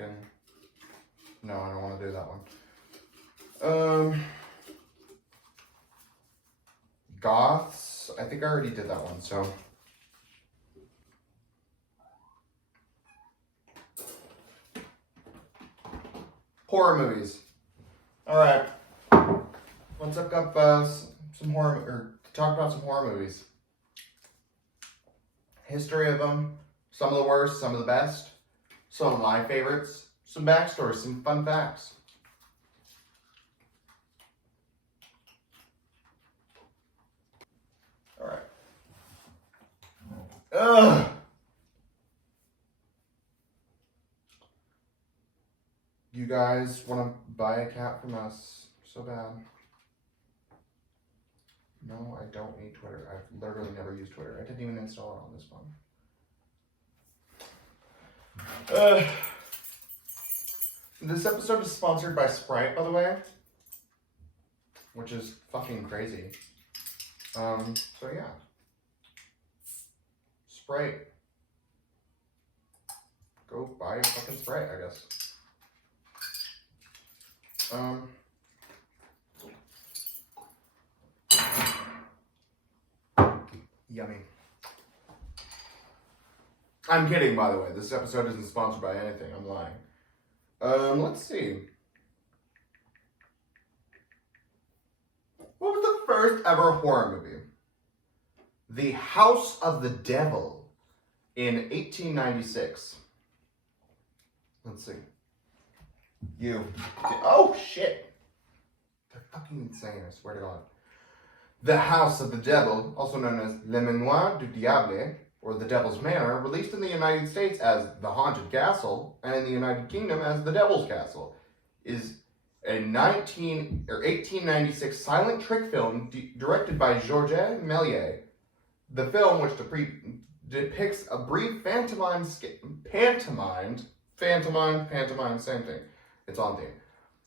fucking... No, I don't want to do that one. Goths. I think I already did that one, so... Horror movies. Alright. Let's look up some horror... or talk about some horror movies. History of them. Some of the worst, some of the best. Some of my favorites. Some backstories, some fun facts. Alright. Ugh! You guys want to buy a cat from us so bad. No, I don't need Twitter. I've literally never used Twitter. I didn't even install it on this phone. This episode is sponsored by Sprite, by the way. Which is fucking crazy. So yeah. Sprite. Go buy a fucking Sprite, I guess. Yummy. I'm kidding, by the way. This episode isn't sponsored by anything. I'm lying. Let's see. What was the first ever horror movie? The House of the Devil in 1896. Let's see. Oh, shit. They're fucking insane, I swear to God. The House of the Devil, also known as Le Manoir du Diable, or The Devil's Manor, released in the United States as The Haunted Castle, and in the United Kingdom as The Devil's Castle, is a 1896 silent trick film directed by Georges Méliès. The film, which depicts a brief pantomime, same thing. It's on theme.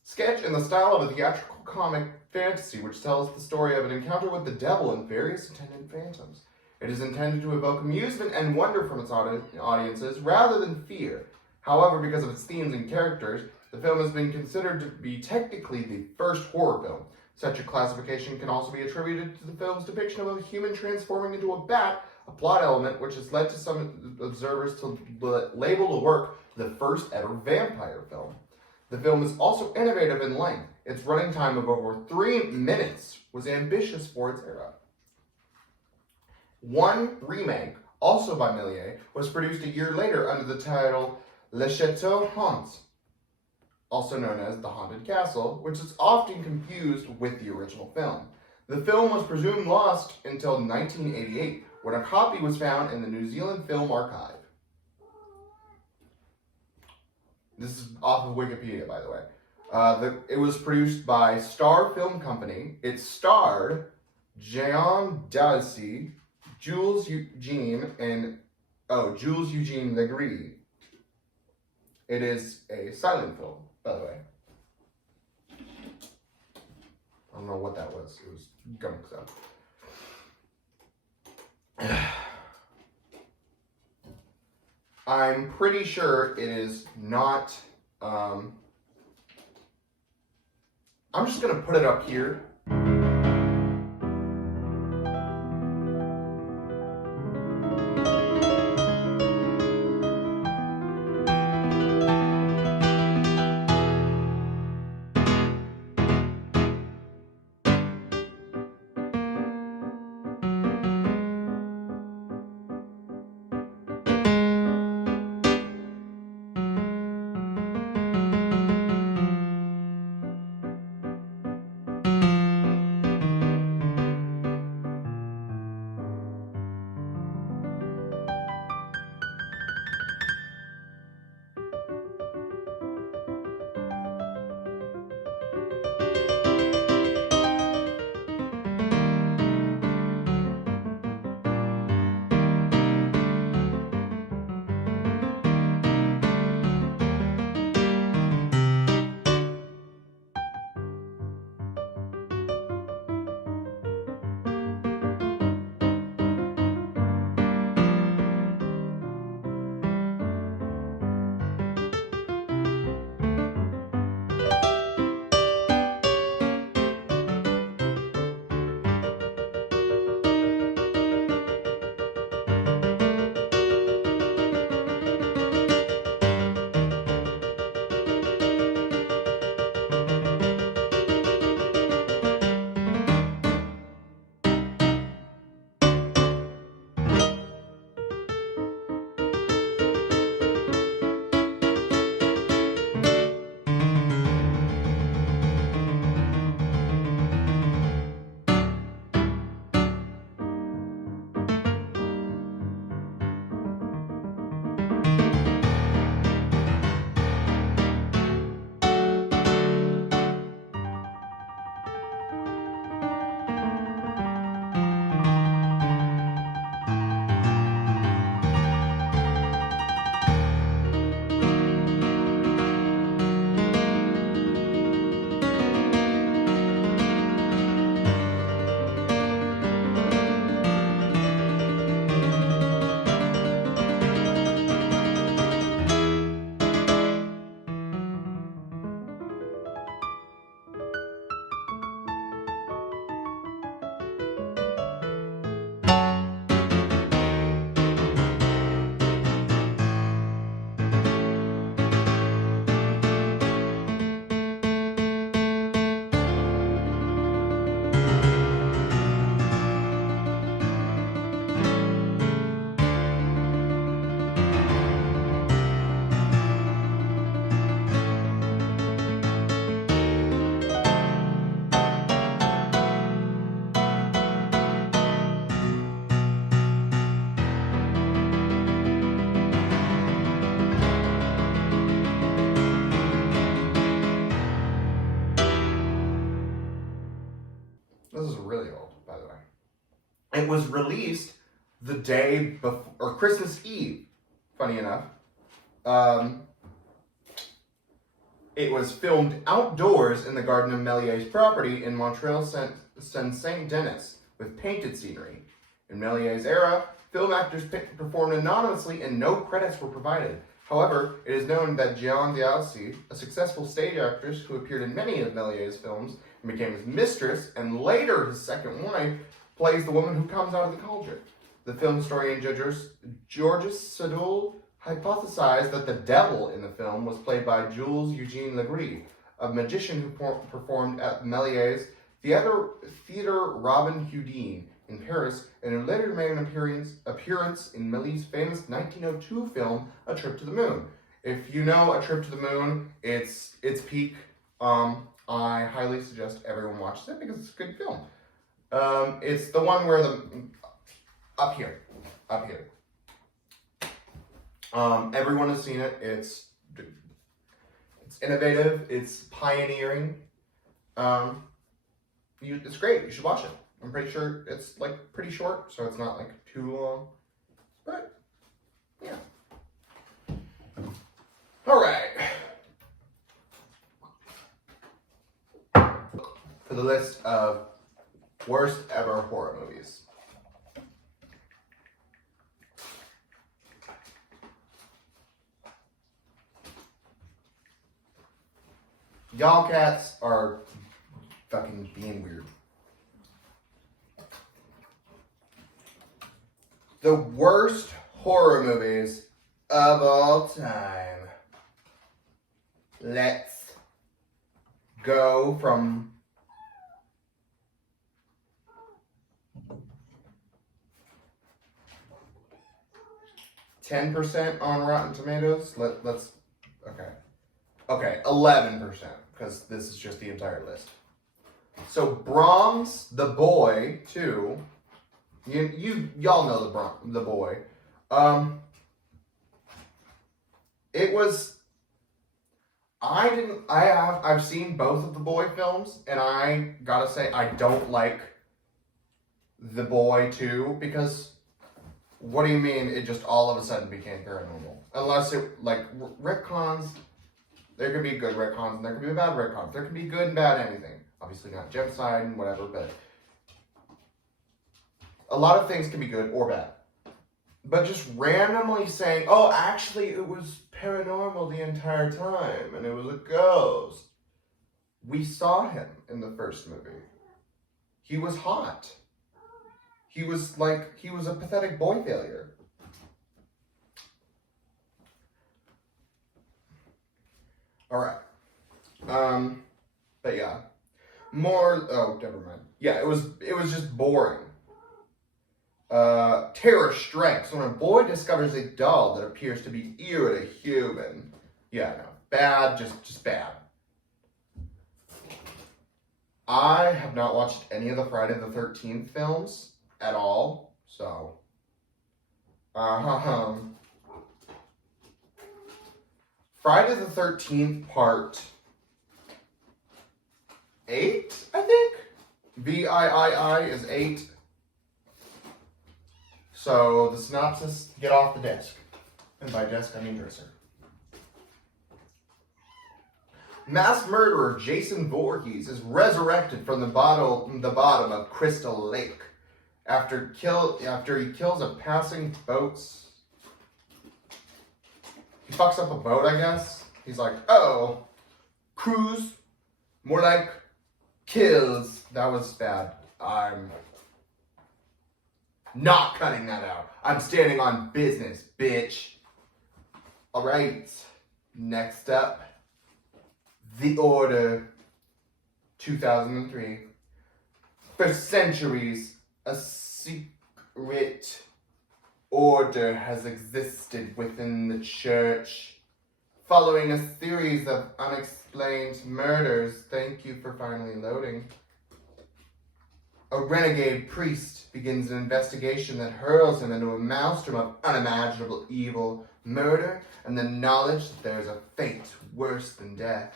Sketch in the style of a theatrical comic fantasy, which tells the story of an encounter with the devil and various attendant phantoms. It is intended to evoke amusement and wonder from its audiences rather than fear. However, because of its themes and characters, the film has been considered to be technically the first horror film. Such a classification can also be attributed to the film's depiction of a human transforming into a bat, a plot element which has led to some observers to label the work the first ever vampire film. The film is also innovative in length. Its running time of over 3 minutes was ambitious for its era. One remake, also by Méliès, was produced a year later under the title Le Château Hant, also known as The Haunted Castle, which is often confused with the original film. The film was presumed lost until 1988, when a copy was found in the New Zealand Film Archive. This is off of Wikipedia, by the way. It was produced by Star Film Company. It starred Jean Dalcy, Jules Eugene Legree. It is a silent film, by the way. I don't know what that was. It was gunk stuff. I'm pretty sure it is not, I'm just going to put it up here. it was released the day before, or Christmas Eve, funny enough. It was filmed outdoors in the Garden of Mélier's property in Montreal-Saint-Denis with painted scenery. In Mélier's era, film actors performed anonymously and no credits were provided. However, it is known that Jeanne d'Alcy, a successful stage actress who appeared in many of Mélier's films and became his mistress and later his second wife, plays the woman who comes out of the cauldron. The film historian Georges Sadoul hypothesized that the devil in the film was played by Jules Eugene Legris, a magician who performed at Mélier's Theatre Robin Houdin in Paris, and who later made an appearance in Méliès's famous 1902 film, A Trip to the Moon. If you know A Trip to the Moon, it's peak. I highly suggest everyone watches it because it's a good film. It's the one where up here. Everyone has seen it. It's innovative. It's pioneering. It's great. You should watch it. I'm pretty sure it's like pretty short, so it's not like too long. But yeah. All right. For the list of worst ever horror movies. Y'all cats are fucking being weird. The worst horror movies of all time. Let's go from $10% on Rotten Tomatoes. Let's okay, 11%, because this is just the entire list. So Brahms, The Boy, 2. Y'all know the Boy. It was. I've seen both of the Boy films, and I gotta say I don't like The Boy 2 because. What do you mean it just all of a sudden became paranormal? Unless it, like, retcons, there could be good retcons and there could be bad retcons. There could be good and bad anything. Obviously not genocide and whatever, but a lot of things can be good or bad. But just randomly saying, oh, actually it was paranormal the entire time and it was a ghost. We saw him in the first movie. He was hot. He was a pathetic boy failure. All right. But yeah. Never mind. Yeah, it was just boring. Terror strikes when a boy discovers a doll that appears to be eerily human. Yeah, no. Bad, just bad. I have not watched any of the Friday the 13th films at all, so Friday the 13th part 8, I think. VIII is 8. So the synopsis, get off the desk. And by desk, I mean dresser. Mass murderer Jason Voorhees is resurrected from the bottom of Crystal Lake. After he kills a passing boat's... He fucks up a boat, I guess. He's like, oh, cruise, more like kills. That was bad. I'm not cutting that out. I'm standing on business, bitch. All right, next up, The Order, 2003. For centuries, a secret order has existed within the church. Following a series of unexplained murders, thank you for finally loading, a renegade priest begins an investigation that hurls him into a maelstrom of unimaginable evil, murder, and the knowledge that there is a fate worse than death.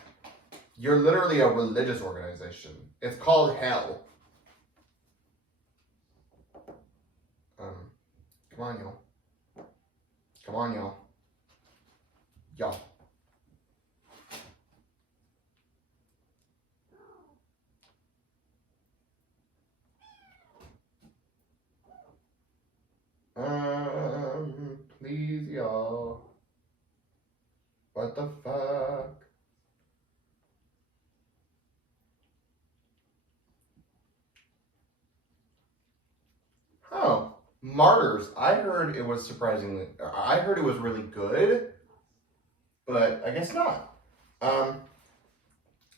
You're literally a religious organization. It's called Hell. Come on, y'all. Come on, y'all. Y'all. Please, y'all. What the fuck? Oh, Martyrs. I heard it was really good, but I guess not.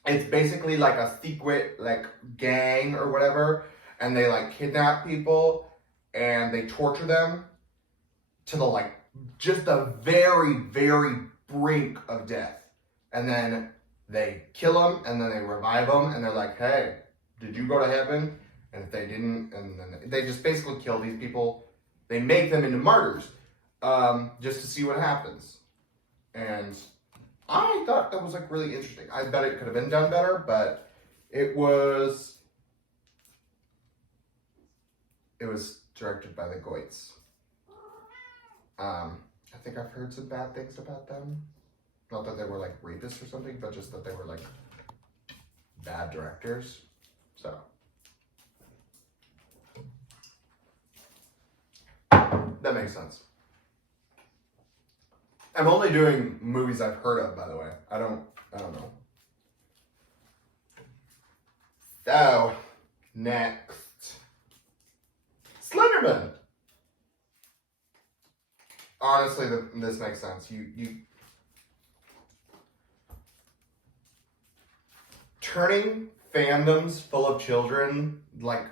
It's basically like a secret like gang or whatever, and they like kidnap people and they torture them to the like just the very, very brink of death. And then they kill them and then they revive them and they're like, hey, did you go to heaven? And if they didn't, and then they just basically kill these people. They make them into martyrs just to see what happens. And I thought that was like really interesting. I bet it could have been done better, but it was directed by the Goits. I think I've heard some bad things about them. Not that they were like rapists or something, but just that they were like bad directors. So that makes sense. I'm only doing movies I've heard of, by the way. I don't know. So, next. Slenderman! Honestly, this makes sense. You turning fandoms full of children, like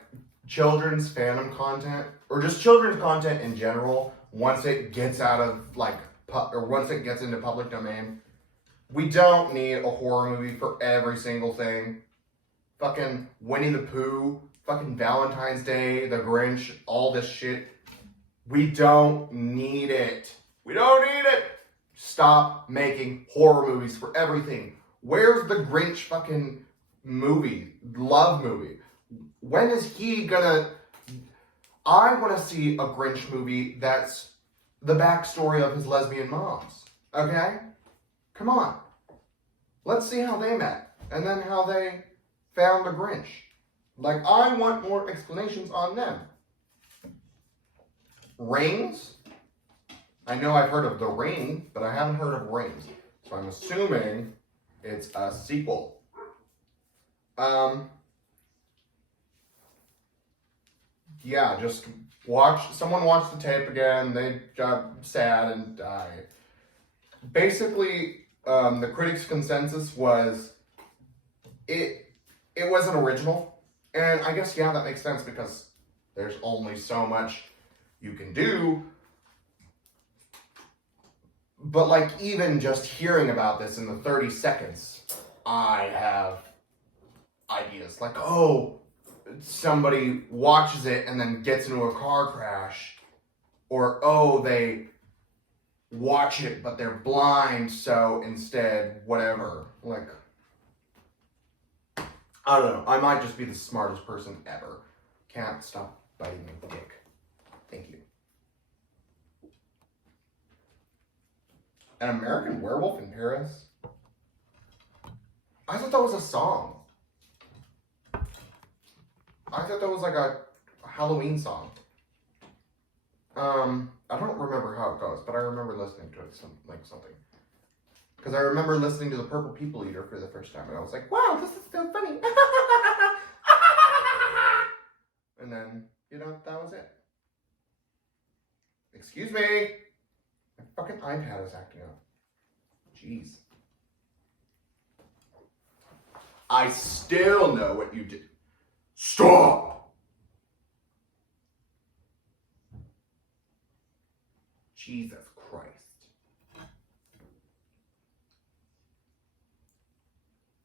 children's fandom content, or just children's content in general, once it gets out of like, or once it gets into public domain, we don't need a horror movie for every single thing. Fucking Winnie the Pooh, fucking Valentine's Day, The Grinch, all this shit. We don't need it. We don't need it. Stop making horror movies for everything. Where's the Grinch fucking movie, love movie? When is he gonna... I want to see a Grinch movie that's the backstory of his lesbian moms. Okay? Come on. Let's see how they met. And then how they found the Grinch. Like, I want more explanations on them. Rings? I know I've heard of The Ring, but I haven't heard of Rings. So I'm assuming it's a sequel. Yeah, just someone watched the tape again, they got sad and died. Basically, the critics' consensus was it wasn't original. And I guess, yeah, that makes sense because there's only so much you can do. But like even just hearing about this in the 30 seconds, I have ideas. Like, oh, somebody watches it and then gets into a car crash. Or, oh, they watch it but they're blind, so instead, whatever. Like, I don't know. I might just be the smartest person ever. Can't stop biting my dick. Thank you. An American Werewolf in Paris? I thought that was a song. I thought that was like a Halloween song. I don't remember how it goes, but I remember listening to it something. Because I remember listening to the Purple People Eater for the first time, and I was like, wow, this is so funny. And then, that was it. Excuse me. My fucking iPad is acting up. Jeez. I still know what you did. Stop! Jesus Christ.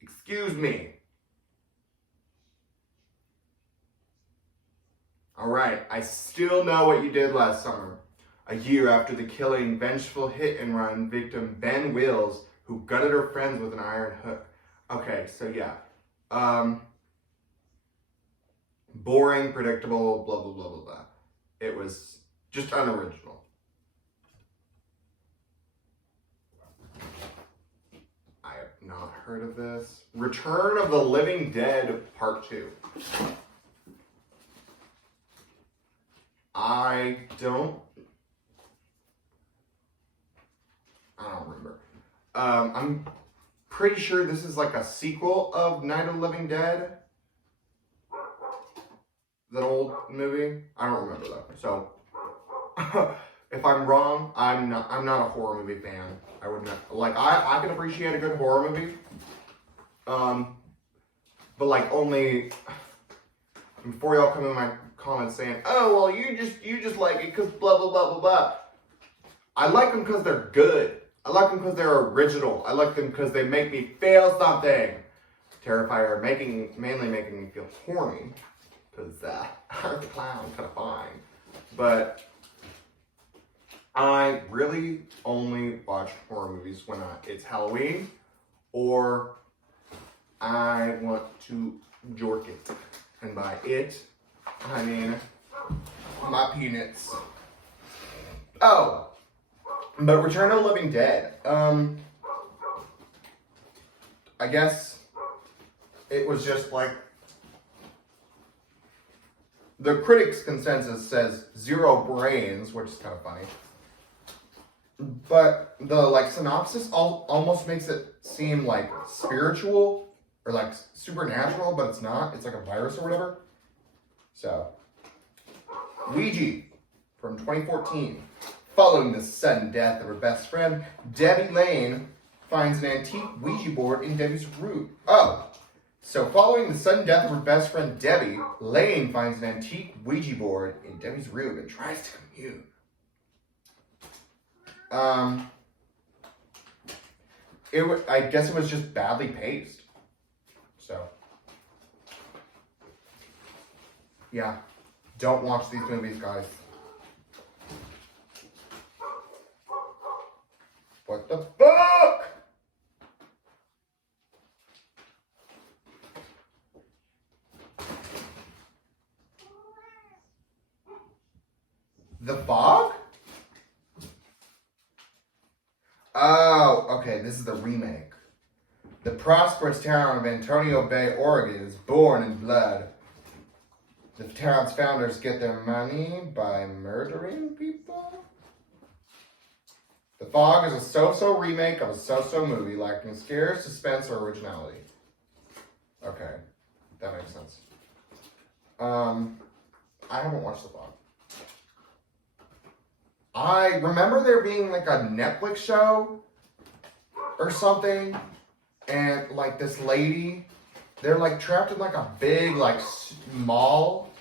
Excuse me. Alright, I still know what you did last summer. A year after the killing, vengeful hit-and-run victim Ben Wills, who gutted her friends with an iron hook. Okay, so yeah. Boring, predictable, blah, blah, blah, blah, blah. It was Just unoriginal. I have not heard of this. Return of the Living Dead Part 2. I don't remember. I'm pretty sure this is like a sequel of Night of the Living Dead. That old movie. I don't remember though. So if I'm wrong, I'm not a horror movie fan. I would not like I can appreciate a good horror movie. But like only before y'all come in my comments saying, "Oh, well, you just like it because blah blah blah blah blah." I like them because they're good. I like them because they're original. I like them because they make me feel something. Terrifier mainly making me feel horny because Art the Clown kind of fine, but I really only watch horror movies when it's Halloween or I want to jork it, and by it I mean my peanuts. Oh, but Return of the Living Dead. I guess it was just like the critics' consensus says 0 brains, which is kind of funny. But the like synopsis almost makes it seem like spiritual or like supernatural, but it's not. It's like a virus or whatever. So, Ouija from 2014. Following the sudden death of her best friend, Debbie Lane finds an antique Ouija board in Debbie's room. Oh, so following the sudden death of her best friend, Debbie, Lane finds an antique Ouija board in Debbie's room and tries to commune. I guess it was just badly paced. So, yeah, don't watch these movies, guys. What the fuck? The Fog? Oh, okay, this is the remake. The prosperous town of Antonio Bay, Oregon is born in blood. The town's founders get their money by murdering people? The Fog is a so-so remake of a so-so movie, lacking scare, suspense, or originality. Okay, that makes sense. I haven't watched The Fog. I remember there being like a Netflix show or something, and like this lady, they're like trapped in like a big like mall,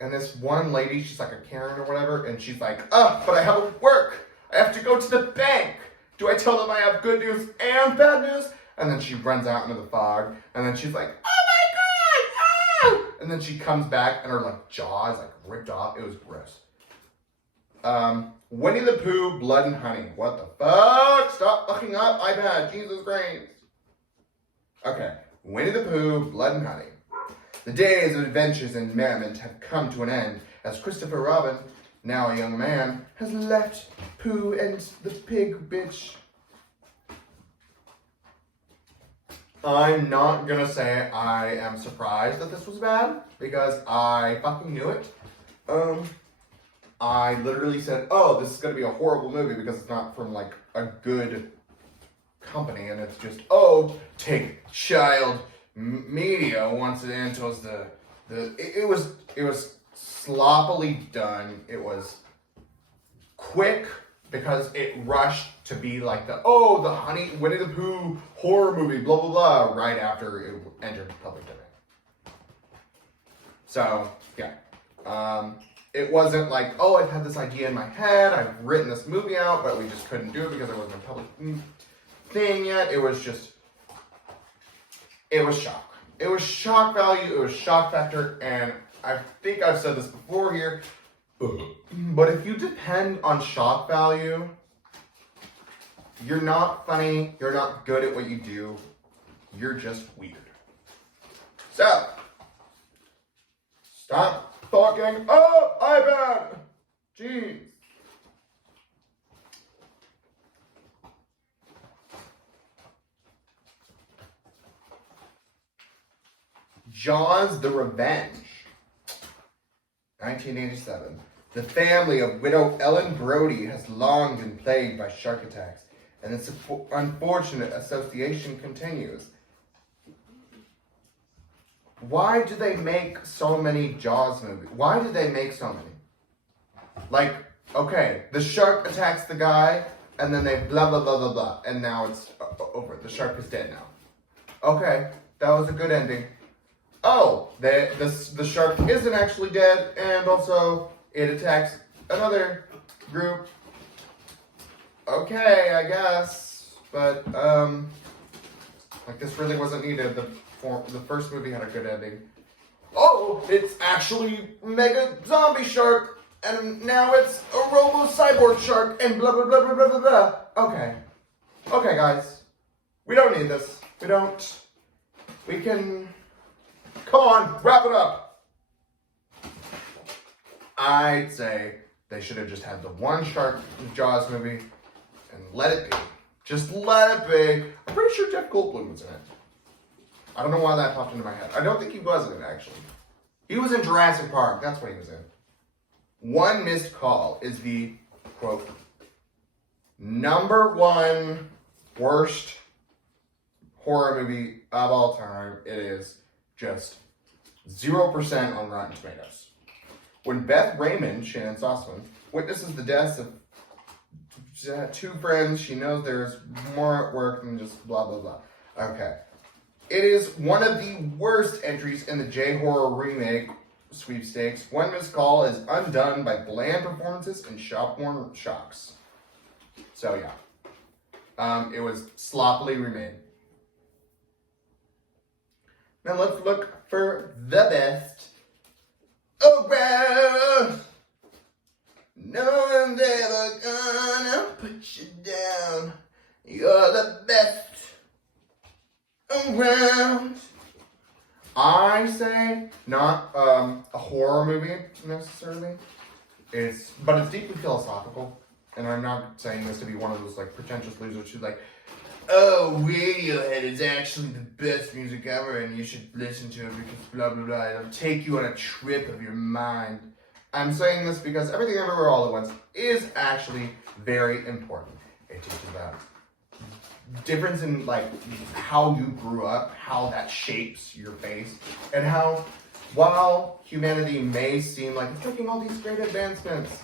and this one lady, she's like a Karen or whatever, and she's like, "Oh, but I have to work. I have to go to the bank. Do I tell them I have good news and bad news?" And then she runs out into the fog, and then she's like, "Oh my god, ah!" And then she comes back, and her like jaw is like ripped off. It was gross. Winnie the Pooh, Blood and Honey. What the fuck? Stop fucking up, iPad. Jesus Christ. Okay. Winnie the Pooh, Blood and Honey. The days of adventures and merriment have come to an end as Christopher Robin, now a young man, has left Pooh and the pig bitch. I'm not gonna say I am surprised that this was bad, because I fucking knew it. I literally said, "Oh, this is gonna be a horrible movie because it's not from like a good company, and it's just, oh, take child media once it enters the it was sloppily done. It was quick because it rushed to be like the Winnie the Pooh horror movie, blah blah blah, right after it entered the public domain. So yeah, it wasn't like, oh, I've had this idea in my head, I've written this movie out, but we just couldn't do it because it wasn't a public thing yet. It was shock. It was shock value, it was shock factor, and I think I've said this before here, but if you depend on shock value, you're not funny, you're not good at what you do, you're just weird. So, stop talking, oh, iPad! Jeez. Jaws the Revenge, 1987. The family of widow Ellen Brody has long been plagued by shark attacks, and its unfortunate association continues. Why do they make so many Jaws movies? Why did they make so many? Like, okay, the shark attacks the guy, and then they blah, blah, blah, blah, blah, and now it's over. The shark is dead now. Okay, that was a good ending. Oh, the shark isn't actually dead, and also it attacks another group. Okay, I guess, but like this really wasn't needed. The first movie had a good ending. Oh, it's actually mega zombie shark, and now it's a robo cyborg shark, and blah blah blah blah blah blah blah. Okay, guys, we don't need this. We don't. We can. Come on, wrap it up. I'd say they should have just had the one shark Jaws movie and let it be. Just let it be. I'm pretty sure Jeff Goldblum was in it. I don't know why that popped into my head. I don't think he was in it, actually. He was in Jurassic Park. That's what he was in. One Missed Call is the, quote, #1 worst horror movie of all time. It is just 0% on Rotten Tomatoes. When Beth Raymond, Shannon Sossamon, witnesses the deaths of two friends, she knows there's more at work than just blah, blah, blah. Okay. It is one of the worst entries in the J-horror remake sweepstakes. One Missed Call is undone by bland performances and shop-worn shocks. So, yeah. It was sloppily remade. Now let's look for the best around. No one's ever gonna put you down. You're the best around. I say not a horror movie necessarily. But it's deeply philosophical. And I'm not saying this to be one of those like pretentious losers who's like, oh, Radiohead is actually the best music ever and you should listen to it because blah, blah, blah. It'll take you on a trip of your mind. I'm saying this because Everything Everywhere All at Once is actually very important. It teaches about difference in like how you grew up, how that shapes your face, and how while humanity may seem like it's making all these great advancements,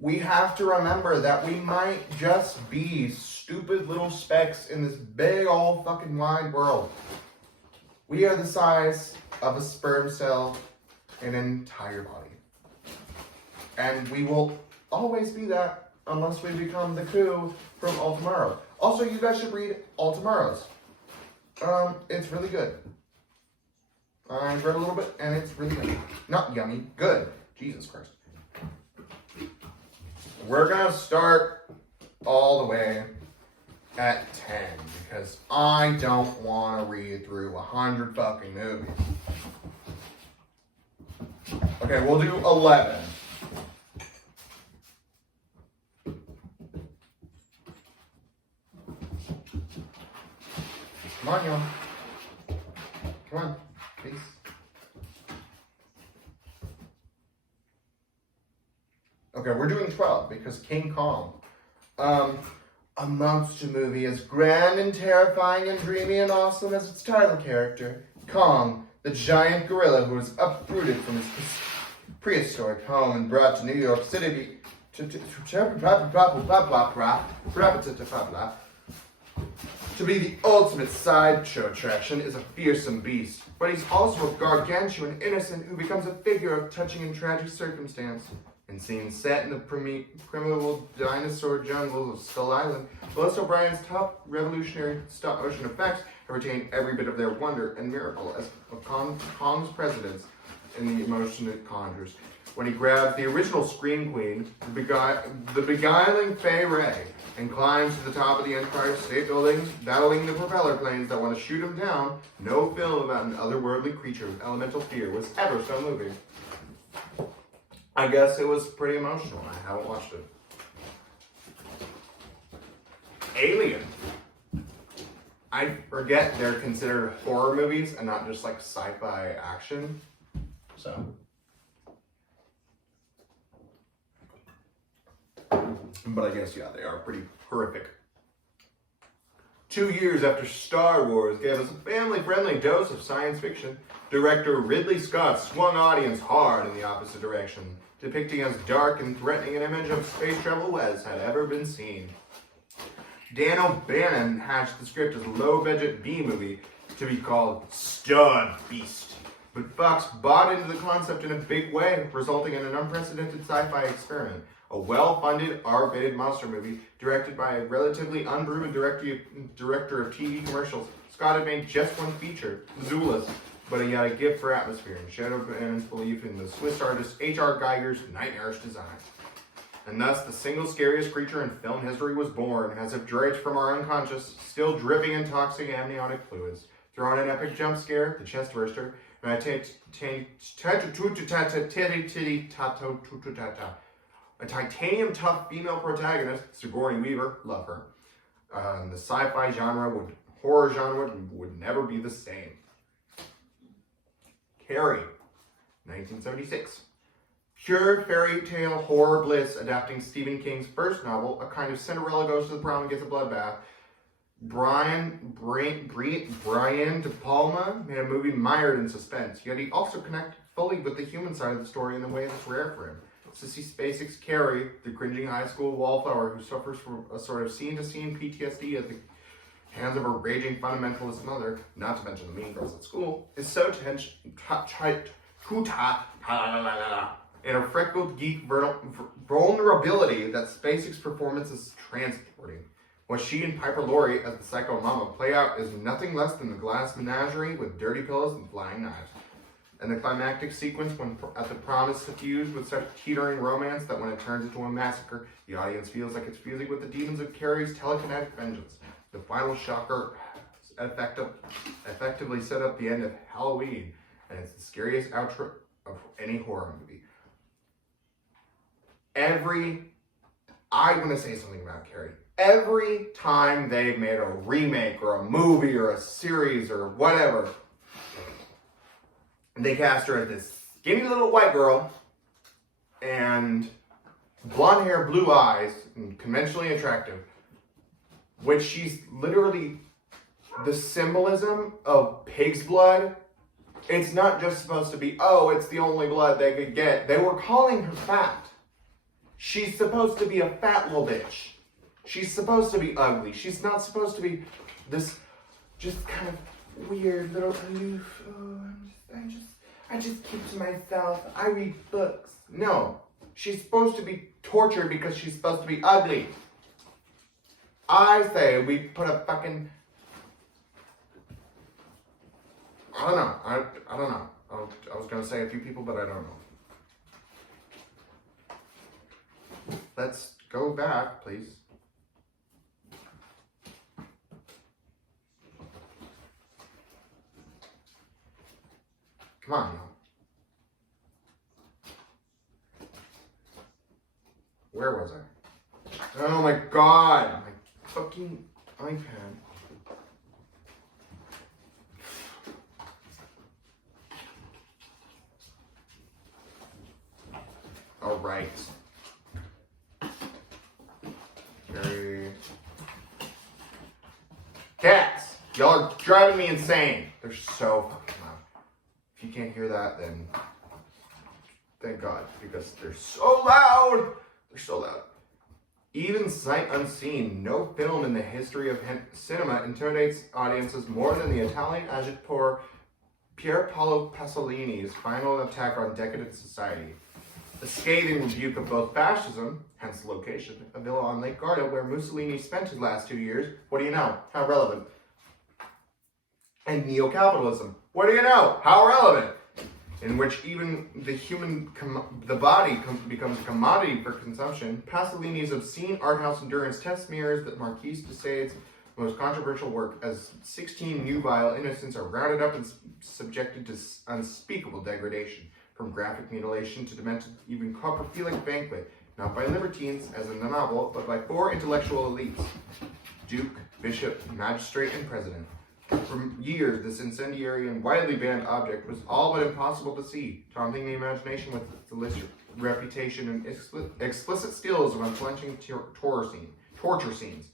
we have to remember that we might just be stupid little specks in this big old fucking wide world. We are the size of a sperm cell in an entire body. And we will always be that unless we become the coup from All Tomorrow. Also, you guys should read All Tomorrows. It's really good. I've read a little bit and it's really yummy. Not yummy, good. Jesus Christ. We're gonna start all the way at 10 because I don't want to read through 100 fucking movies. Okay, we'll do 11. Come on, y'all. Come on, please. Okay, we're doing 12 because King Kong. A monster movie as grand and terrifying and dreamy and awesome as its title character, Kong, the giant gorilla who was uprooted from his prehistoric home and brought to New York City to be the ultimate sideshow attraction, is a fearsome beast. But he's also a gargantuan innocent who becomes a figure of touching and tragic circumstance. In scenes set in the primeval dinosaur jungles of Skull Island, Willis O'Brien's top revolutionary stop-motion effects have retained every bit of their wonder and miracle as Kong's presence in the emotion it conjures. When he grabs the original Scream Queen, the beguiling Fay Ray, and climbs to the top of the Empire State Building, battling the propeller planes that want to shoot him down, no film about an otherworldly creature with elemental fear was ever so moving. I guess it was pretty emotional. I haven't watched it. Alien. I forget they're considered horror movies and not just like sci-fi action. So. But I guess, yeah, they are pretty horrific. 2 years after Star Wars gave us a family-friendly dose of science fiction, director Ridley Scott swung audience hard in the opposite direction, depicting as dark and threatening an image of space travel as had ever been seen. Dan O'Bannon hatched the script as a low-budget B-movie to be called Stud Beast. But Fox bought into the concept in a big way, resulting in an unprecedented sci-fi experiment. A well-funded, R-rated monster movie directed by a relatively unproven director of TV commercials. Scott had made just one feature, Zulus, but he had a gift for atmosphere and shared O'Bannon's belief in the Swiss artist H.R. Geiger's nightmarish design. And thus, the single scariest creature in film history was born, as if dredged from our unconscious, still dripping in toxic amniotic fluids. Throw in an epic jump scare, the chest burster, and a titanium-tough female protagonist, Sigourney Weaver, love her. The sci-fi horror genre would never be the same. Carrie, 1976. Pure fairy tale horror bliss adapting Stephen King's first novel, a kind of Cinderella goes to the prom and gets a bloodbath. Brian De Palma made a movie mired in suspense, yet he also connected fully with the human side of the story in a way that's rare for him. Sissy Spacek's Carrie, the cringing high school wallflower who suffers from a sort of scene-to-scene PTSD at the hands of her raging fundamentalist mother, not to mention the mean girls at school, is so in her freckled geek vulnerability that Spacek's performance is transporting. What she and Piper Laurie as the psycho mama play out is nothing less than the glass menagerie with dirty pillows and flying knives. And the climactic sequence when at the prom is suffused with such teetering romance that when it turns into a massacre, the audience feels like it's fusing with the demons of Carrie's telekinetic vengeance. The final shocker effectively set up the end of Halloween, and it's the scariest outro of any horror movie. I want to say something about Carrie. Every time they've made a remake or a movie or a series or whatever, they cast her as this skinny little white girl and blonde hair, blue eyes, and conventionally attractive, which she's literally the symbolism of pig's blood. It's not just supposed to be, oh, it's the only blood they could get. They were calling her fat. She's supposed to be a fat little bitch. She's supposed to be ugly. She's not supposed to be this just kind of weird little aloof. Oh, I just keep to myself. I read books. No, she's supposed to be tortured because she's supposed to be ugly. I say we put a fucking. I don't know. I don't know. I was gonna say a few people, but I don't know. Let's go back, please. Come on, y'all. Where was I? Oh my god! My fucking iPad. Alright. Cats! Y'all are driving me insane. They're so fucking loud. If you can't hear that, then thank God, because they're so loud. They're so loud. Even sight unseen, no film in the history of cinema intimidates audiences more than the Italian agitprop Pier Paolo Pasolini's final attack on decadent society. A scathing rebuke of both fascism, hence the location, a villa on Lake Garda where Mussolini spent his last 2 years, what do you know? How relevant? And neo-capitalism, what do you know? How relevant? In which even the body becomes a commodity for consumption, Pasolini's obscene art house endurance test mirrors that Marquis de Sade's most controversial work, as 16 nubile innocents are rounded up and subjected to unspeakable degradation. from graphic mutilation to demented, even coprophilic banquet, not by libertines, as in the novel, but by 4 intellectual elites: Duke, Bishop, Magistrate, and President. For years, this incendiary and widely banned object was all but impossible to see, taunting the imagination with its illicit reputation and explicit skills of unflinching torture scenes.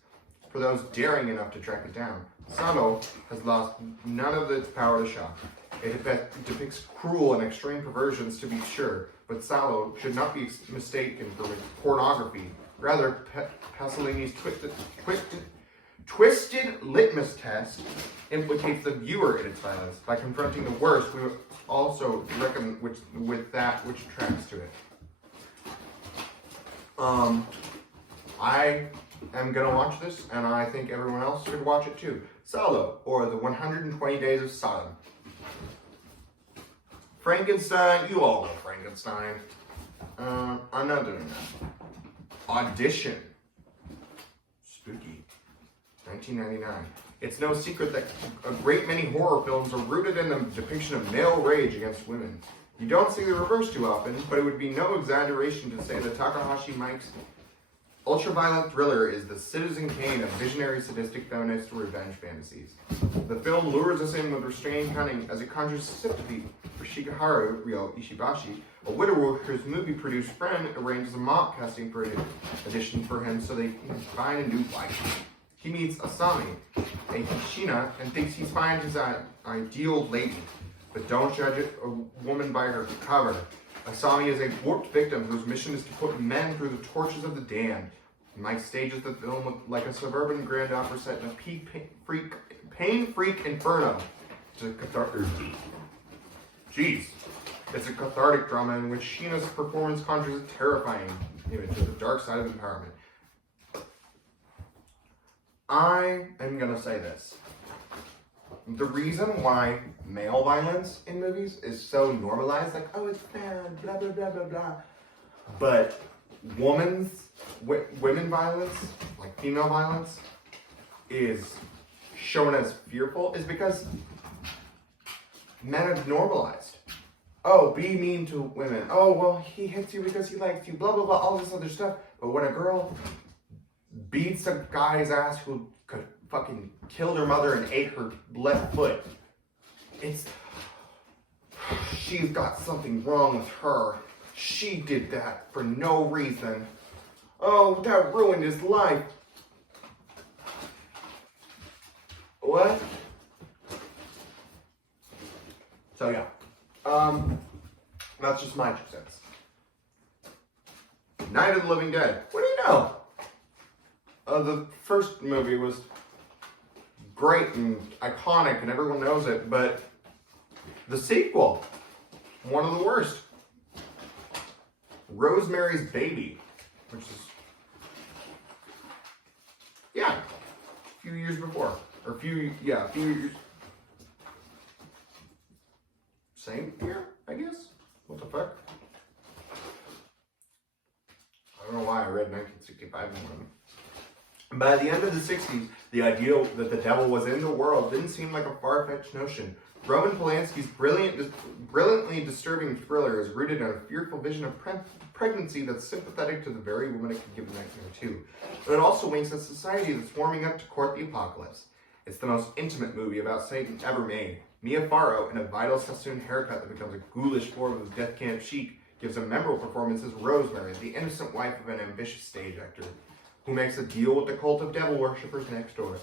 For those daring enough to track it down, Salo has lost none of its power to shock. It depicts cruel and extreme perversions, to be sure, but Salo should not be mistaken for pornography. Rather, Pasolini's twisted litmus test implicates the viewer in its violence. By confronting the worst, we also reckon with that which attracts to it. I am gonna watch this, and I think everyone else should watch it too. Salo, or the 120 Days of Sodom. Frankenstein, you all know Frankenstein. I'm not doing that. Audition. Spooky. 1999. It's no secret that a great many horror films are rooted in the depiction of male rage against women. You don't see the reverse too often, but it would be no exaggeration to say that Takahashi Miike's ultra-violent thriller is the Citizen Kane of visionary sadistic feminist revenge fantasies. The film lures us in with restrained cunning as it conjures sympathy for Shigeharu Ryo Ishibashi, a widower whose movie-produced friend arranges a mock casting for an audition for him so they can find a new wife. He meets Asami, a Hishina, and thinks he's found his ideal lady. But don't judge a woman by her cover. Asami is a warped victim whose mission is to put men through the torches of the damned. Mike stages the film like a suburban grand opera set in a pain-freak inferno. It's a cathartic drama in which Sheena's performance conjures a terrifying image of the dark side of empowerment. I am gonna say this. The reason why male violence in movies is so normalized, like, oh, it's bad, blah, blah, blah, blah, blah. But women violence, like female violence, is shown as fearful is because men have normalized. Oh, be mean to women. Oh, well, he hits you because he likes you, blah, blah, blah, all this other stuff. But when a girl beats a guy's ass who could fucking killed her mother and ate her left foot, she's got something wrong with her. She did that for no reason. Oh, that ruined his life. What? So yeah. That's just my 2 cents. Night of the Living Dead. What do you know? The first movie was great and iconic and everyone knows it, but the sequel, one of the worst. Rosemary's Baby, which is, a few years before. Or a few years. Same year, I guess? What the fuck? I don't know why I read 1965 in one. By the end of the 60s, the idea that the devil was in the world didn't seem like a far-fetched notion. Roman Polanski's brilliantly disturbing thriller is rooted in a fearful vision of pregnancy that's sympathetic to the very woman it could give a nightmare to. But it also winks at society that's warming up to court the apocalypse. It's the most intimate movie about Satan ever made. Mia Farrow, in a vital Sassoon haircut that becomes a ghoulish form of his death camp chic, gives a memorable performance as Rosemary, the innocent wife of an ambitious stage actor, who makes a deal with the cult of devil worshippers next door.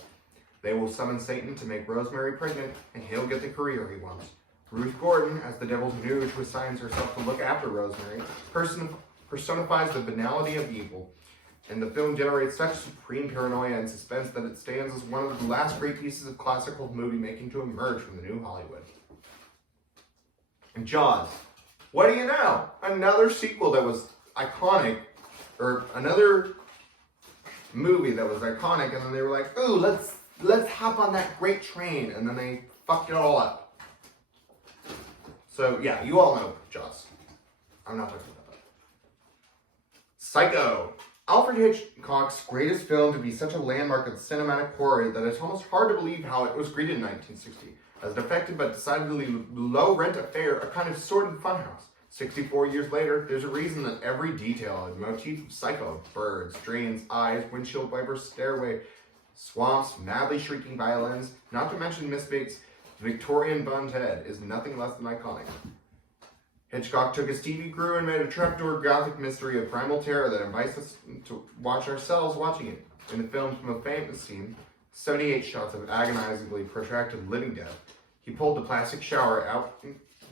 They will summon Satan to make Rosemary pregnant, and he'll get the career he wants. Ruth Gordon, as the devil's muse who assigns herself to look after Rosemary, personifies the banality of evil, and the film generates such supreme paranoia and suspense that it stands as one of the last great pieces of classical movie making to emerge from the new Hollywood. And Jaws. What do you know? Another sequel that was iconic, or another movie that was iconic, and then they were like, ooh, let's hop on that great train, and then they fucked it all up. So yeah, you all know Jaws. I'm not talking about that. Psycho. Alfred Hitchcock's greatest film to be such a landmark of cinematic horror that it's almost hard to believe how it was greeted in 1960. As an effective but decidedly low-rent affair, a kind of sordid funhouse. 64 years later, there's a reason that every detail and motif of Psycho, birds, drains, eyes, windshield wipers, stairway, swamps, madly shrieking violins, not to mention Miss Bates' Victorian bunned head, is nothing less than iconic. Hitchcock took his TV crew and made a trapdoor gothic mystery of primal terror that invites us to watch ourselves watching it. In the film's most famous scene, 78 shots of agonizingly protracted living death, he pulled the plastic shower out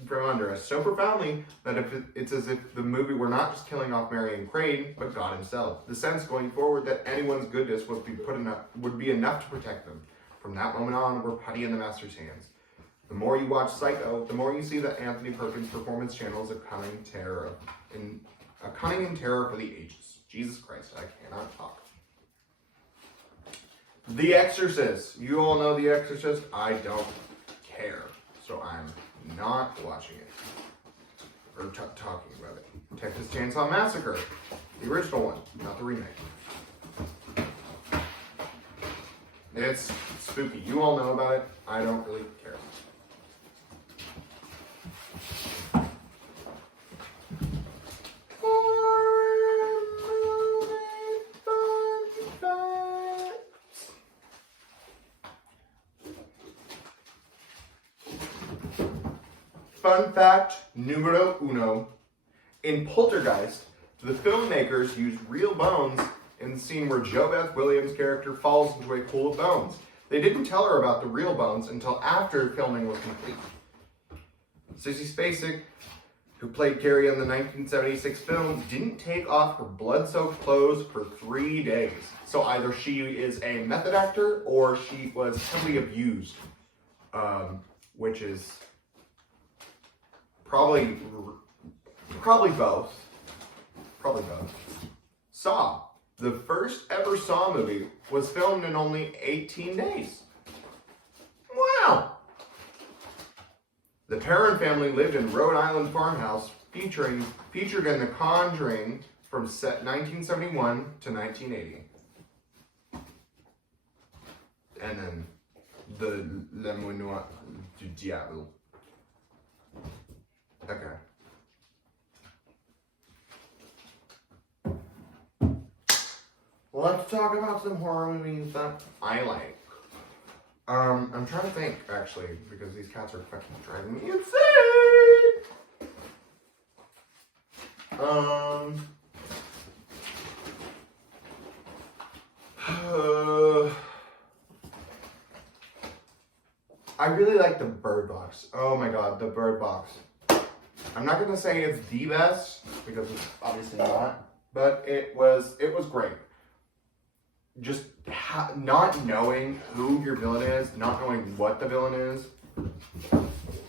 from under us so profoundly that it's as if the movie were not just killing off Mary and Crane, but God himself. The sense going forward that anyone's goodness would be enough to protect them. From that moment on, we're putty in the master's hands. The more you watch Psycho, the more you see that Anthony Perkins' performance channels a cunning and terror for the ages. Jesus Christ, I cannot talk. The Exorcist. You all know The Exorcist. I don't care, so I'm not watching it or talking about it. Texas Chainsaw Massacre, the original one, not the remake. It's spooky. You all know about it. I don't really care. Fun fact numero uno. In Poltergeist, the filmmakers used real bones in the scene where JoBeth Williams' character falls into a pool of bones. They didn't tell her about the real bones until after filming was complete. Sissy Spacek, who played Carrie in the 1976 film, didn't take off her blood-soaked clothes for 3 days. So either she is a method actor or she was heavily abused, which is probably both. Probably both. Saw. The first ever Saw movie was filmed in only 18 days. Wow! The Perron family lived in Rhode Island farmhouse featured in The Conjuring from 1971 to 1980. And then the Le Manoir du Diable. Okay. Let's talk about some horror movies that I like. I'm trying to think, actually, because these cats are fucking driving me insane. I really like the Bird Box. Oh my god, the Bird Box. I'm not gonna say it's the best, because it's obviously not, but it was great. Just not knowing who your villain is, not knowing what the villain is,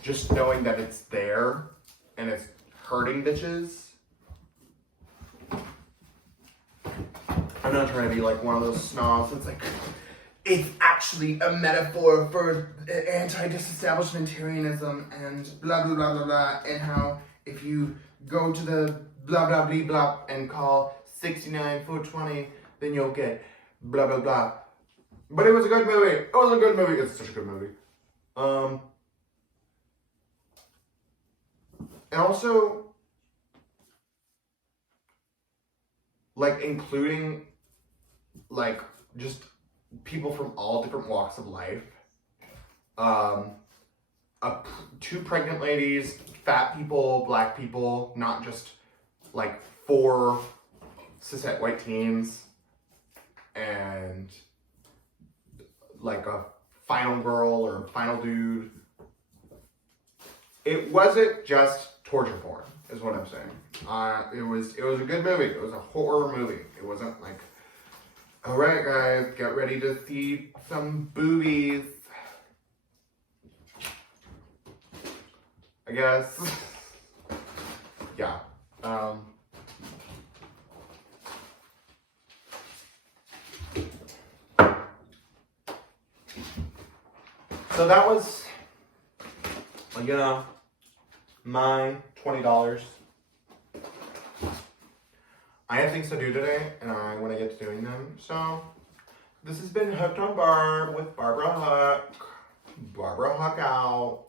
just knowing that it's there and it's hurting bitches. I'm not trying to be like one of those snobs that's like, it's actually a metaphor for anti-disestablishmentarianism and blah blah blah blah blah, and how if you go to the blah blah blah blah and call 69-420, then you'll get blah blah blah. But it was a good movie. It was a good movie. It's such a good movie. And also, like, including, like, just people from all different walks of life. Two pregnant ladies, fat people, black people, not just, like, 4 cishet white teens, and, like, a final girl or a final dude. It wasn't just torture porn, is what I'm saying. It was a good movie. It was a horror movie. It wasn't like, all right, guys, get ready to see some boobies, I guess. Yeah. So that was, my $20. I have things to do today, and I want to get to doing them. So, this has been Hooked on Barb with Barbara Hook. Barbara Hook out.